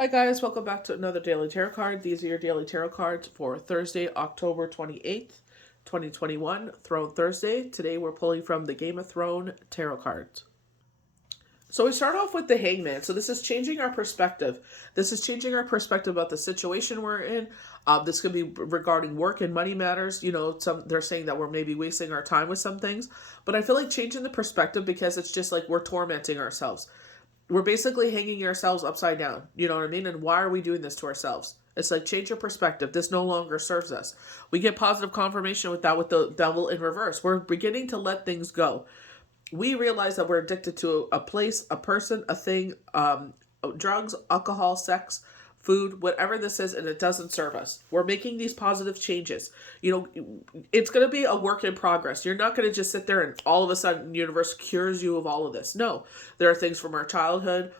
Hi guys, welcome back to another Daily Tarot card. These are your Daily Tarot cards for Thursday, October 28th, 2021, Throne Thursday. Today we're pulling from the Game of Thrones Tarot cards. So we start off with the Hangman. So this is changing our perspective. This is changing our perspective about the situation we're in. This could be regarding work and money matters. They're saying that we're maybe wasting our time with some things. But I feel like changing the perspective because it's just like we're tormenting ourselves. We're basically hanging ourselves upside down. You know what I mean? And why are we doing this to ourselves? It's like, change your perspective. This no longer serves us. We get positive confirmation with that with the devil in reverse. We're beginning to let things go. We realize that we're addicted to a place, a person, a thing, drugs, alcohol, sex, food, whatever this is, and it doesn't serve us. We're making these positive changes. It's going to be a work in progress. You're not going to just sit there and all of a sudden the universe cures you of all of this. No, there are things from our childhood,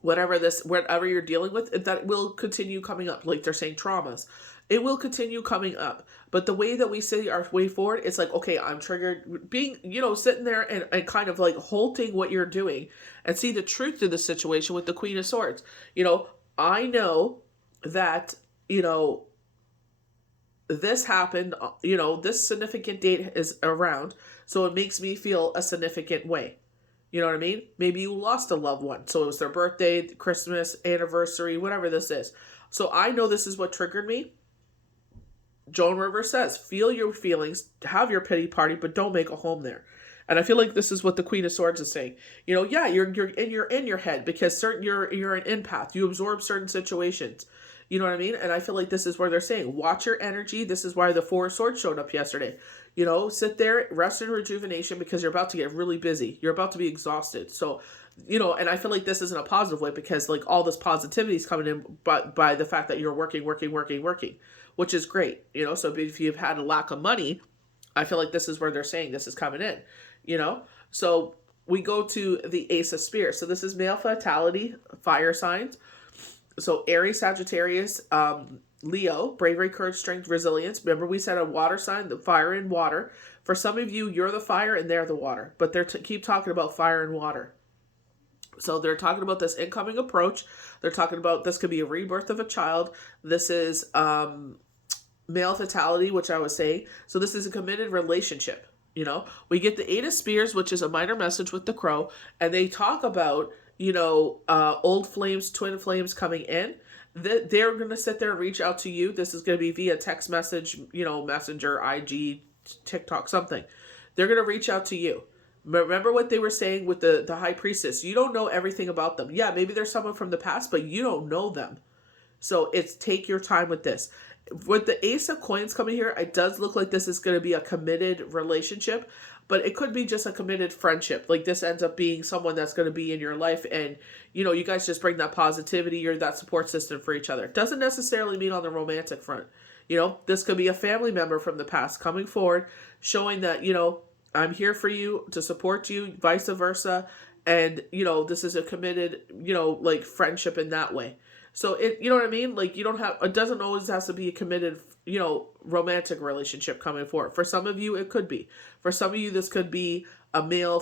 whatever you're dealing with, that will continue coming up. Like they're saying traumas. It will continue coming up. But the way that we see our way forward, it's like, okay, I'm triggered. Being, sitting there and kind of like halting what you're doing and see the truth of the situation with the Queen of Swords. I know that, this happened, this significant date is around, so it makes me feel a significant way. You know what I mean? Maybe you lost a loved one, so it was their birthday, Christmas, anniversary, whatever this is. So I know this is what triggered me. Joan Rivers says, feel your feelings, have your pity party, but don't make a home there. And I feel like this is what the Queen of Swords is saying. You're in your head because you're an empath. You absorb certain situations. You know what I mean? And I feel like this is where they're saying, watch your energy. This is why the Four of Swords showed up yesterday. Sit there, rest and rejuvenation because you're about to get really busy. You're about to be exhausted. So, and I feel like this isn't a positive way because like all this positivity is coming in by the fact that you're working, which is great. So if you've had a lack of money, I feel like this is where they're saying this is coming in. So we go to the Ace of Spears. So this is male fatality, fire signs. So Aries, Sagittarius, Leo, bravery, courage, strength, resilience. Remember we said a water sign, the fire and water. For some of you, you're the fire and they're the water. But they're keep talking about fire and water. So they're talking about this incoming approach. They're talking about this could be a rebirth of a child. This is male fatality, which I was saying. So this is a committed relationship. We get the Eight of Spears, which is a minor message with the crow, and they talk about, old flames, twin flames coming in. They're going to sit there and reach out to you. This is going to be via text message, Messenger, IG, TikTok, something. They're going to reach out to you. Remember what they were saying with the High Priestess. You don't know everything about them. Yeah, maybe there's someone from the past, but you don't know them. So take your time with this. With the Ace of Coins coming here, it does look like this is going to be a committed relationship, but it could be just a committed friendship. Like this ends up being someone that's going to be in your life and, you guys just bring that positivity, you're that support system for each other. Doesn't necessarily mean on the romantic front. This could be a family member from the past coming forward, showing that, I'm here for you to support you, vice versa. And, this is a committed, like friendship in that way. So you know what I mean? Like it doesn't always have to be a committed, romantic relationship coming forward. For some of you, it could be. For some of you, this could be a male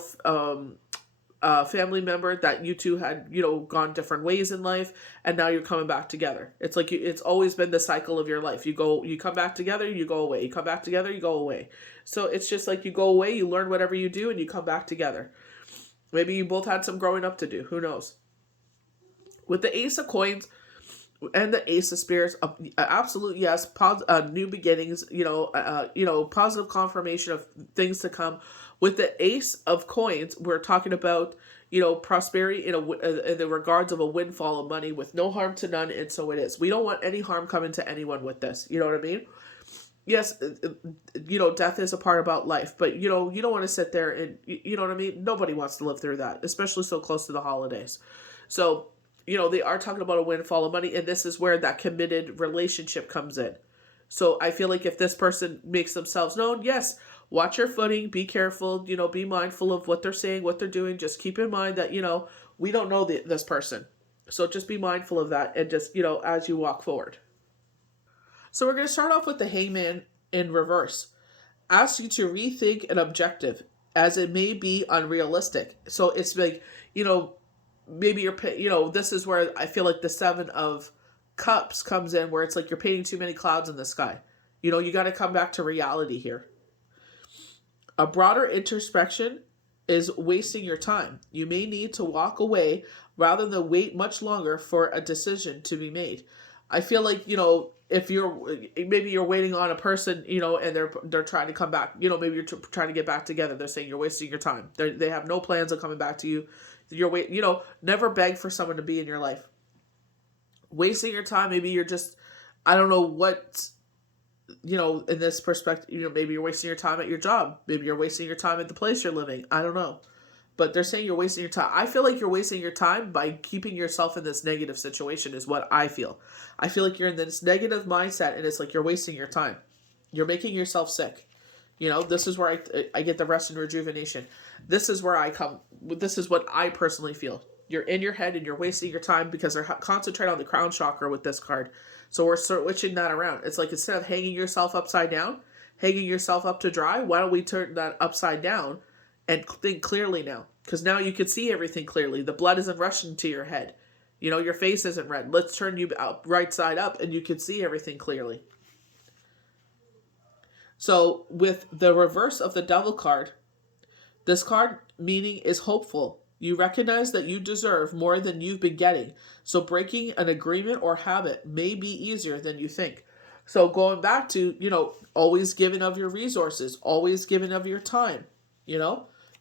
family member that you two had, gone different ways in life, and now you're coming back together. It's like it's always been the cycle of your life. You come back together, you go away. You come back together, you go away. So it's just like you go away, you learn whatever you do, and you come back together. Maybe you both had some growing up to do. Who knows? With the Ace of Coins and the Ace of Spears, absolute yes, new beginnings, positive confirmation of things to come. With the Ace of Coins, we're talking about, prosperity in the regards of a windfall of money with no harm to none, and so it is. We don't want any harm coming to anyone with this. You know what I mean? Yes, death is a part about life, but you don't want to sit there and, you know what I mean? Nobody wants to live through that, especially so close to the holidays. So, they are talking about a windfall of money, and this is where that committed relationship comes in. So I feel like if this person makes themselves known, yes, watch your footing, be careful, be mindful of what they're saying, what they're doing. Just keep in mind that, we don't know this person. So just be mindful of that and just, as you walk forward. So we're going to start off with the Hangman in reverse. Ask you to rethink an objective as it may be unrealistic. So it's like, maybe this is where I feel like the 7 of Cups comes in, where it's like you're painting too many clouds in the sky. You got to come back to reality here. A broader introspection is wasting your time. You may need to walk away rather than wait much longer for a decision to be made. I feel like, if you're waiting on a person, and they're trying to come back, maybe you're trying to get back together. They're saying you're wasting your time. They have no plans on coming back to you. Never beg for someone to be in your life. Wasting your time, maybe you're just, I don't know what, in this perspective, maybe you're wasting your time at your job. Maybe you're wasting your time at the place you're living. I don't know. But they're saying you're wasting your time. I feel like you're wasting your time by keeping yourself in this negative situation is what I feel. I feel like you're in this negative mindset, and it's like you're wasting your time. You're making yourself sick. This is where I get the rest and rejuvenation. This is where I come. This is what I personally feel. You're in your head and you're wasting your time because they're concentrating on the crown chakra with this card. So we're switching that around. It's like, instead of hanging yourself upside down, hanging yourself up to dry, why don't we turn that upside down and think clearly now? Because now you can see everything clearly. The blood isn't rushing to your head. Your face isn't red. Let's turn you right side up and you can see everything clearly. So with the reverse of the Devil card, this card meaning is hopeful. You recognize that you deserve more than you've been getting. So breaking an agreement or habit may be easier than you think. So going back to, always giving of your resources, always giving of your time,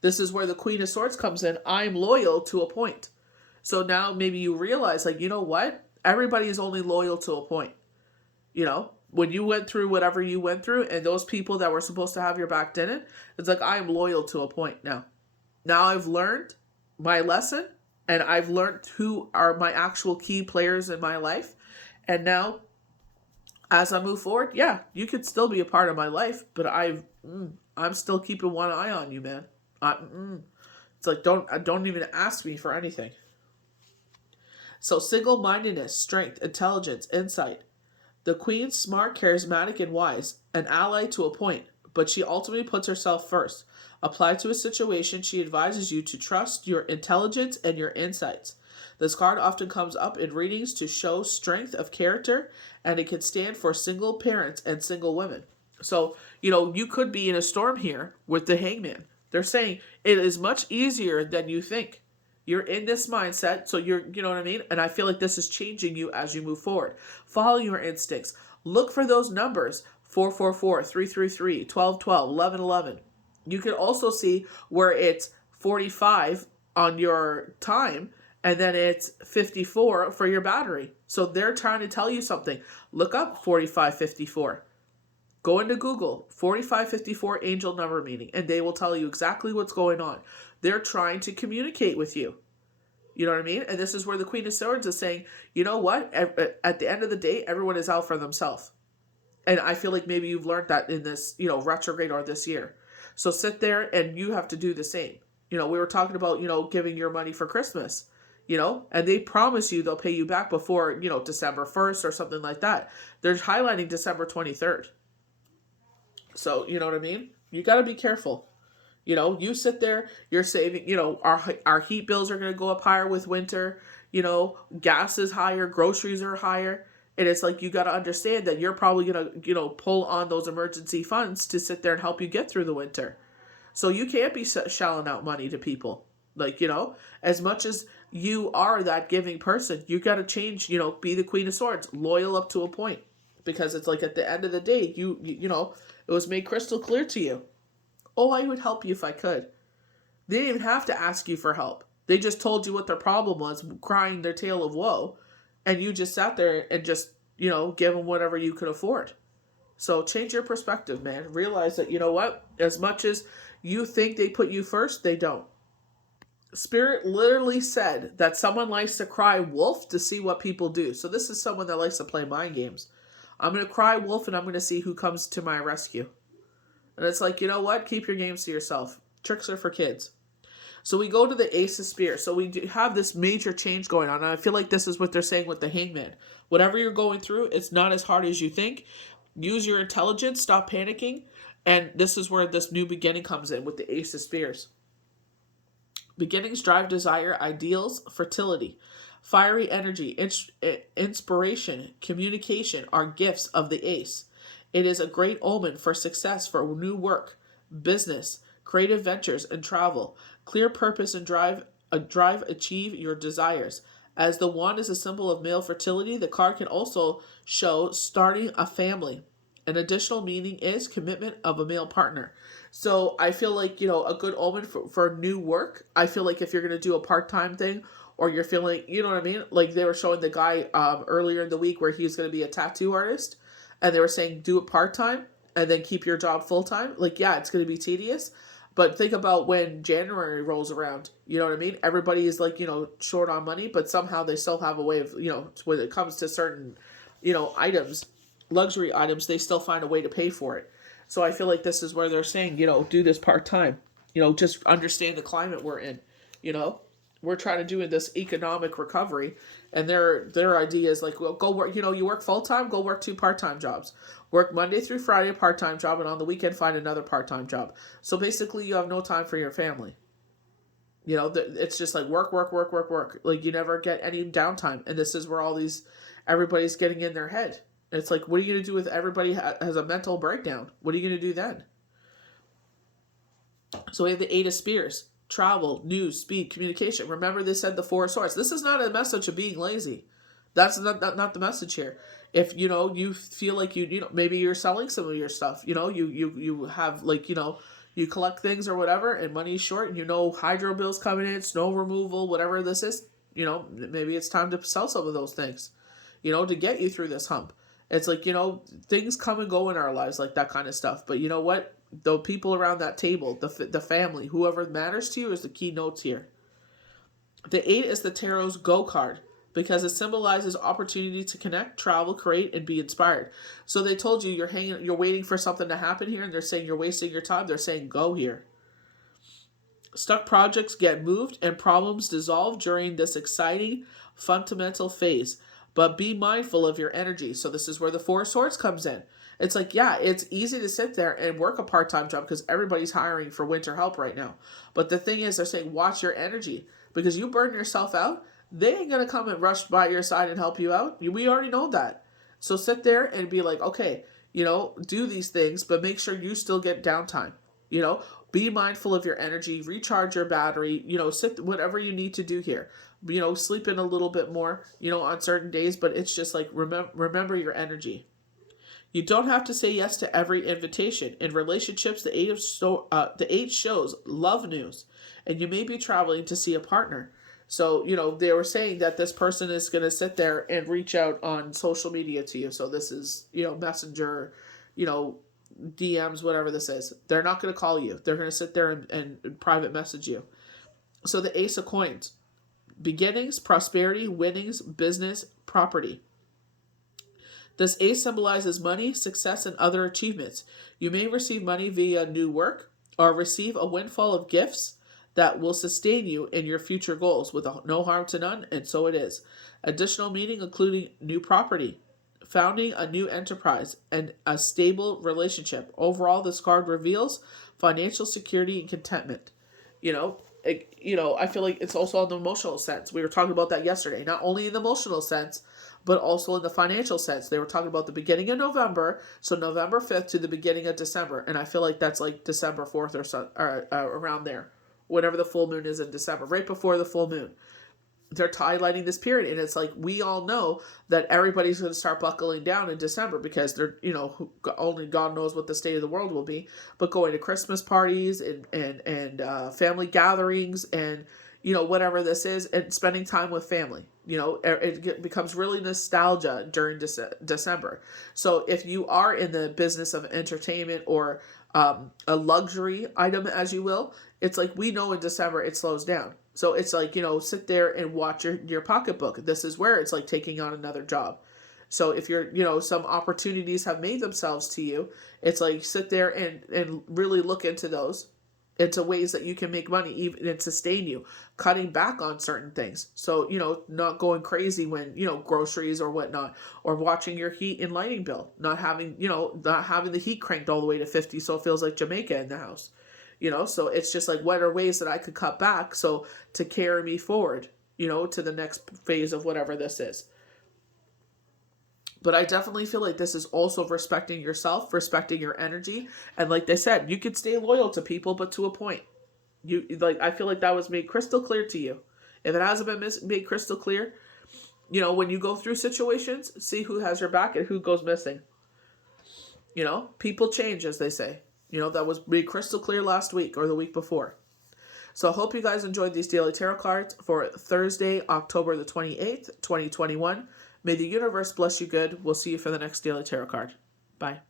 This is where the Queen of Swords comes in. I'm loyal to a point. So now maybe you realize, like, you know what? Everybody is only loyal to a point. When you went through whatever you went through, and those people that were supposed to have your back didn't, it's like, I am loyal to a point now. Now I've learned my lesson, and I've learned who are my actual key players in my life. And now, as I move forward, yeah, you could still be a part of my life, but I'm still keeping one eye on you, man. It's like, don't even ask me for anything. So single-mindedness, strength, intelligence, insight. The Queen's smart, charismatic, and wise, an ally to a point, but she ultimately puts herself first. Applied to a situation, she advises you to trust your intelligence and your insights. This card often comes up in readings to show strength of character, and it can stand for single parents and single women. So, you could be in a storm here with the Hangman. They're saying it is much easier than you think. You're in this mindset, so you know what I mean? And I feel like this is changing you as you move forward. Follow your instincts. Look for those numbers, 444, 333, 1212, 1111. You can also see where it's 45 on your time, and then it's 54 for your battery. So they're trying to tell you something. Look up 4554. Go into Google, 4554 angel number meaning, and they will tell you exactly what's going on. They're trying to communicate with you. You know what I mean? And this is where the Queen of Swords is saying, you know what? At the end of the day, everyone is out for themselves. And I feel like maybe you've learned that in this, retrograde or this year. So sit there and you have to do the same. We were talking about, giving your money for Christmas, and they promise you they'll pay you back before, December 1st or something like that. They're highlighting December 23rd. So, you know what I mean? You got to be careful. You sit there, you're saving, our heat bills are going to go up higher with winter, gas is higher, groceries are higher. And it's like, you got to understand that you're probably going to, pull on those emergency funds to sit there and help you get through the winter. So you can't be shelling out money to people. Like, as much as you are that giving person, you got to change, be the Queen of Swords, loyal up to a point. Because it's like, at the end of the day, it was made crystal clear to you. Oh, I would help you if I could. They didn't even have to ask you for help. They just told you what their problem was, crying their tale of woe. And you just sat there and just, give them whatever you could afford. So change your perspective, man. Realize that, what? As much as you think they put you first, they don't. Spirit literally said that someone likes to cry wolf to see what people do. So this is someone that likes to play mind games. I'm going to cry wolf and I'm going to see who comes to my rescue. And it's like, you know what? Keep your games to yourself. Tricks are for kids. So we go to the Ace of Spears. So we do have this major change going on. And I feel like this is what they're saying with the Hangman. Whatever you're going through, it's not as hard as you think. Use your intelligence. Stop panicking. And this is where this new beginning comes in with the Ace of Spears. Beginnings drive desire, ideals, fertility. Fiery energy, inspiration, communication are gifts of the ace. It is a great omen for success for new work, business, creative ventures, and travel. Clear purpose and drive achieve your desires. As the wand is a symbol of male fertility, the card can also show starting a family. An additional meaning is commitment of a male partner. So I feel like, a good omen for new work. I feel like if you're going to do a part-time thing, or you're feeling, you know what I mean? Like they were showing the guy earlier in the week where he was going to be a tattoo artist, and they were saying do it part-time and then keep your job full-time. Like, yeah, it's going to be tedious, but think about when January rolls around. You know what I mean? Everybody is like, short on money, but somehow they still have a way of, when it comes to certain, items, luxury items, they still find a way to pay for it. So I feel like this is where they're saying, do this part time. Just understand the climate we're in. You know, we're trying to do this economic recovery, and their idea is like, well, go work. You work full time, go work 2 part time jobs. Work Monday through Friday a part time job, and on the weekend find another part time job. So basically, you have no time for your family. It's just like work, work, work, work, work. Like you never get any downtime, and this is where everybody's getting in their head. It's like, what are you going to do with everybody has a mental breakdown? What are you going to do then? So we have the 8 of Spears. Travel, news, speed, communication. Remember they said the 4 of Swords. This is not a message of being lazy. That's not the message here. If, you feel like maybe you're selling some of your stuff. You have like, you collect things or whatever and money's short and hydro bills coming in, snow removal, whatever this is. Maybe it's time to sell some of those things, to get you through this hump. It's like, things come and go in our lives, like that kind of stuff. But you know what? The people around that table, the family, whoever matters to you is the key notes here. The 8 is the Tarot's Go card because it symbolizes opportunity to connect, travel, create, and be inspired. So they told you you're waiting for something to happen here, and they're saying you're wasting your time. They're saying go here. Stuck projects get moved and problems dissolve during this exciting, fundamental phase. But be mindful of your energy. So this is where the 4 of Swords comes in. It's like, yeah, it's easy to sit there and work a part-time job because everybody's hiring for winter help right now. But the thing is, they're saying, watch your energy. Because you burn yourself out, they ain't going to come and rush by your side and help you out. We already know that. So sit there and be like, okay, do these things, but make sure you still get downtime. Be mindful of your energy, recharge your battery, sit whatever you need to do here. Sleep in a little bit more, on certain days, but it's just like, remember your energy. You don't have to say yes to every invitation. In relationships, the 8 shows love news, and you may be traveling to see a partner. So, they were saying that this person is going to sit there and reach out on social media to you. So this is, Messenger, DMs, whatever this is. They're not going to call you. They're going to sit there and private message you. So the Ace of Coins. Beginnings, prosperity, winnings, business, property. This ace symbolizes money, success, and other achievements. You may receive money via new work or receive a windfall of gifts that will sustain you in your future goals with no harm to none, and so it is. Additional meaning including new property, founding a new enterprise, and a stable relationship. Overall, this card reveals financial security and contentment. I feel like it's also on the emotional sense. We were talking about that yesterday. Not only in the emotional sense, but also in the financial sense. They were talking about the beginning of November, so November 5th to the beginning of December. And I feel like that's like December 4th or around there, whenever the full moon is in December, right before the full moon. They're highlighting this period, and it's like we all know that everybody's going to start buckling down in December because they're, only God knows what the state of the world will be, but going to Christmas parties and family gatherings and, whatever this is, and spending time with family. It becomes really nostalgia during December. So if you are in the business of entertainment or a luxury item, as you will, it's like we know in December it slows down. So it's like, sit there and watch your pocketbook. This is where it's like taking on another job. So if you're, some opportunities have made themselves to you, it's like sit there and really look into those, into ways that you can make money even and sustain you, cutting back on certain things. So, not going crazy when, groceries or whatnot, or watching your heat and lighting bill, not having the heat cranked all the way to 50 so it feels like Jamaica in the house. So it's just like, what are ways that I could cut back so to carry me forward, to the next phase of whatever this is. But I definitely feel like this is also respecting yourself, respecting your energy. And like they said, you can stay loyal to people, but to a point. I feel like that was made crystal clear to you. If it hasn't been made crystal clear, when you go through situations, see who has your back and who goes missing. People change, as they say. That was made crystal clear last week or the week before. So I hope you guys enjoyed these daily tarot cards for Thursday, October the 28th, 2021. May the universe bless you good. We'll see you for the next daily tarot card. Bye.